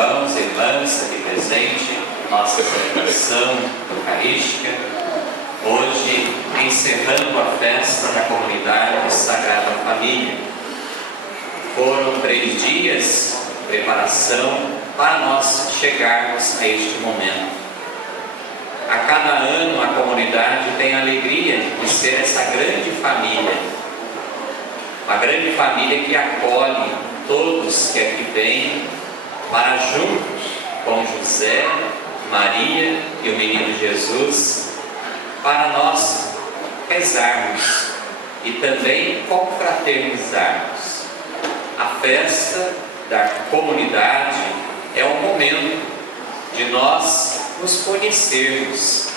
irmãos e irmãs aqui presentes, nossa celebração eucarística, hoje encerrando a festa da comunidade Sagrada Família. Foram 3 dias de preparação para nós chegarmos a este momento. A cada ano a comunidade tem a alegria de ser essa grande família, uma grande família que acolhe todos que aqui vêm para, juntos com José, Maria e o menino Jesus, para nós rezarmos e também confraternizarmos. A festa da comunidade é um momento de nós nos conhecermos,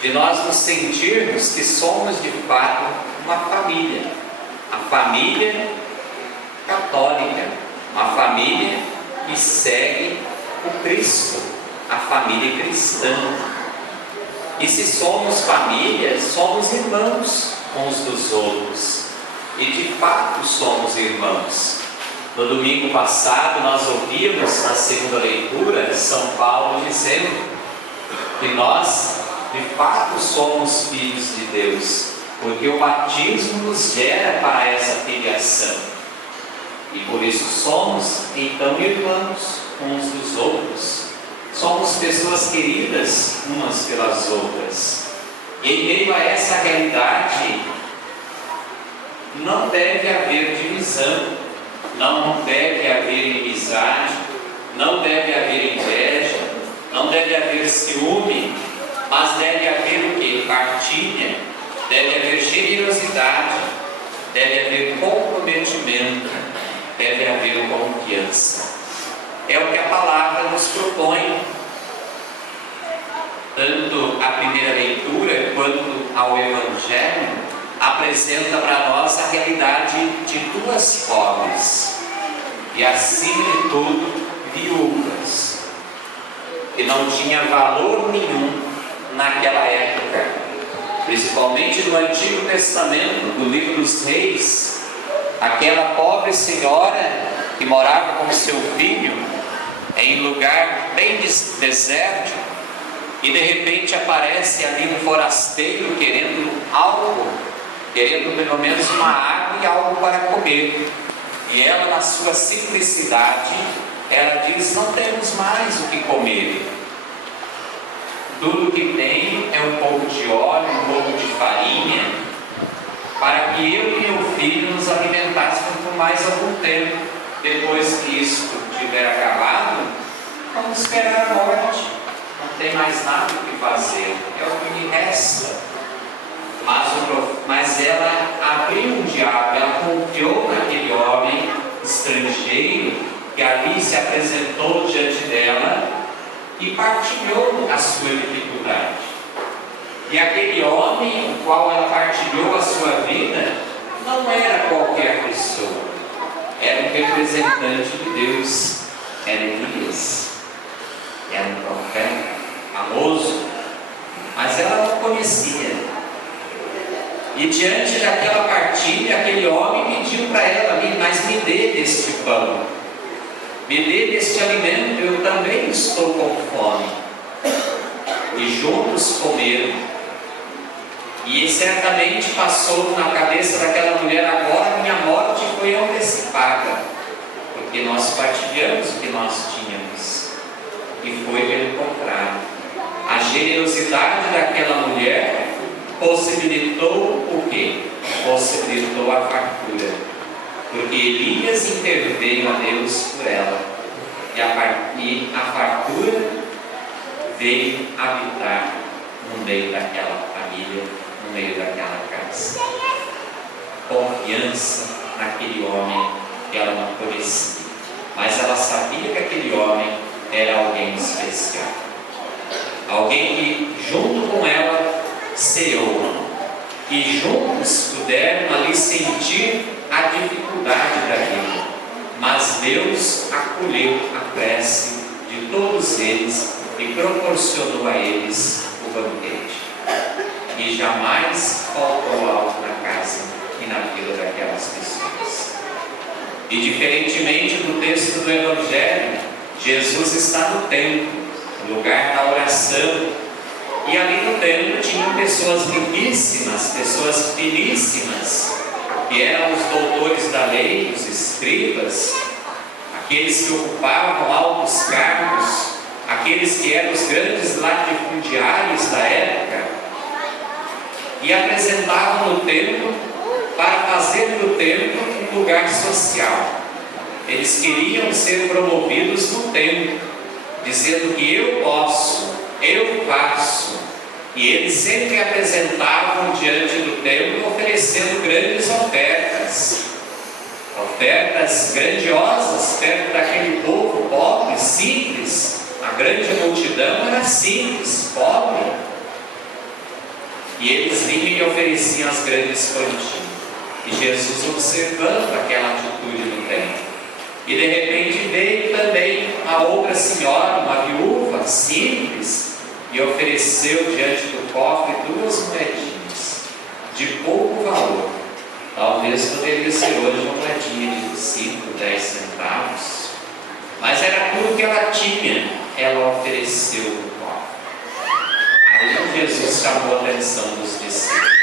de nós nos sentirmos que somos de fato uma família, a família católica, uma família que segue o Cristo, a família cristã. E se somos família, somos irmãos uns dos outros, e de fato somos irmãos. No domingo passado nós ouvimos na segunda leitura São Paulo dizendo que nós de fato somos filhos de Deus, porque o batismo nos gera para essa filiação, e por isso somos então irmãos uns dos outros, somos pessoas queridas umas pelas outras. E em meio a essa realidade não deve haver divisão, não deve haver inimizade, não deve haver inveja, não deve haver ciúme, mas deve haver o quê? Partilha, deve haver generosidade, deve haver comprometimento, deve haver confiança. É o que a palavra nos propõe. Tanto a primeira leitura quanto ao Evangelho apresenta para nós a realidade de 2 pobres e, acima de tudo, viúvas, que não tinha valor nenhum naquela época, principalmente no Antigo Testamento, no livro dos Reis. Aquela pobre senhora que morava com seu filho em lugar bem desértico, e de repente aparece ali um forasteiro querendo algo, querendo pelo menos uma água e algo para comer. E ela, na sua simplicidade, ela diz: não temos mais o que comer. Tudo que tem é um pouco de óleo, um pouco de farinha, para que eu e meu filho nos alimentássemos por mais algum tempo. Depois que isso tiver acabado, vamos esperar a morte. Não tem mais nada o que fazer, é o que me resta. Mas ela abriu um diálogo, ela confiou naquele homem estrangeiro que ali se apresentou diante dela e partilhou a sua dificuldade. E aquele homem, o qual ela partilhou a sua vida, não era qualquer pessoa, era um representante de Deus, era Elias, era um profeta famoso, mas ela não conhecia. E diante daquela partilha, aquele homem pediu para ela: mas me dê deste pão, me dê deste alimento, eu também estou com fome. E juntos comeram. E certamente passou na cabeça daquela mulher: agora minha morte foi antecipada, porque nós partilhamos o que nós tínhamos. E foi pelo contrário. A generosidade daquela mulher possibilitou o quê? Possibilitou a fartura, porque Elias interveio a Deus por ela, e a fartura veio habitar no meio daquela família, no meio daquela casa. Confiança naquele homem que ela não conhecia, mas ela sabia que aquele homem era alguém especial, alguém que junto com ela ceou, e juntos puderam ali sentir a dificuldade da vida, mas Deus acolheu a prece de todos eles e proporcionou a eles o banquete, e jamais faltou algo na casa e na vida daquelas pessoas. E diferentemente do texto do Evangelho, Jesus está no templo, no lugar da oração. E ali no templo tinham pessoas riquíssimas, pessoas finíssimas, que eram os doutores da lei, os escribas, aqueles que ocupavam altos cargos, aqueles que eram os grandes latifundiários da época, e apresentavam no templo para fazer do templo um lugar social. Eles queriam ser promovidos no templo, dizendo que eu posso, eu faço. E eles sempre apresentavam diante do templo oferecendo grandes ofertas, ofertas grandiosas perto daquele povo pobre, simples. A grande multidão era simples, pobre, e eles vinham e ofereciam as grandes quantias. E Jesus, observando aquela atitude no templo, e de repente veio também a outra senhora, uma viúva simples, e ofereceu diante do cofre 2 moedinhas de pouco valor. Talvez poderia ser hoje uma moedinha de 5, 10 centavos, mas era tudo que ela tinha, ela ofereceu no cofre. Aí Jesus chamou a atenção dos discípulos: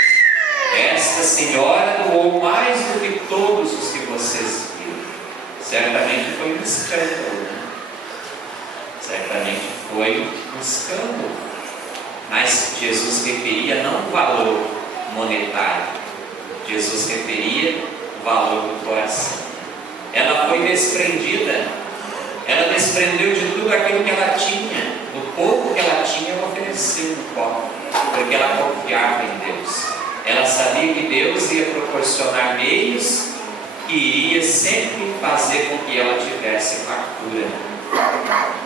esta senhora doou mais do que todos os que vocês viram. Certamente foi um escândalo, né? Certamente foi um escândalo. Mas Jesus referia não o valor monetário, Jesus referia o valor do coração. Ela foi desprendida, ela desprendeu de tudo aquilo que ela tinha, do pouco que ela tinha, ela ofereceu no cofre, porque ela confiava em Deus. Ela sabia que Deus ia proporcionar meios que iria sempre fazer com que ela tivesse fartura,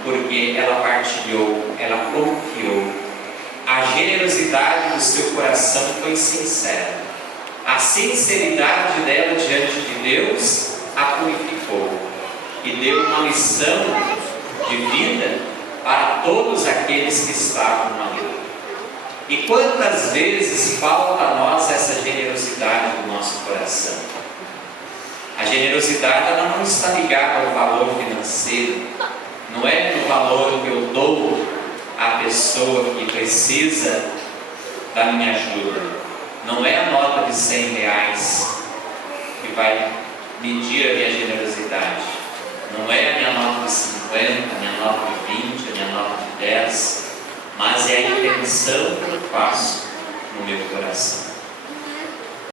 porque ela partilhou, ela confiou. A generosidade do seu coração foi sincera. A sinceridade dela diante de Deus a purificou e deu uma lição de vida para todos aqueles que estavam ali. E quantas vezes falta a nós essa generosidade do nosso coração? A generosidade, ela não está ligada ao valor financeiro, não é no valor que eu dou à pessoa que precisa da minha ajuda, não é a nota de 100 reais que vai medir a minha generosidade, não é a minha nota de 50, a minha nota de 20, a minha nota de 10, mas é a intenção que eu faço no meu coração.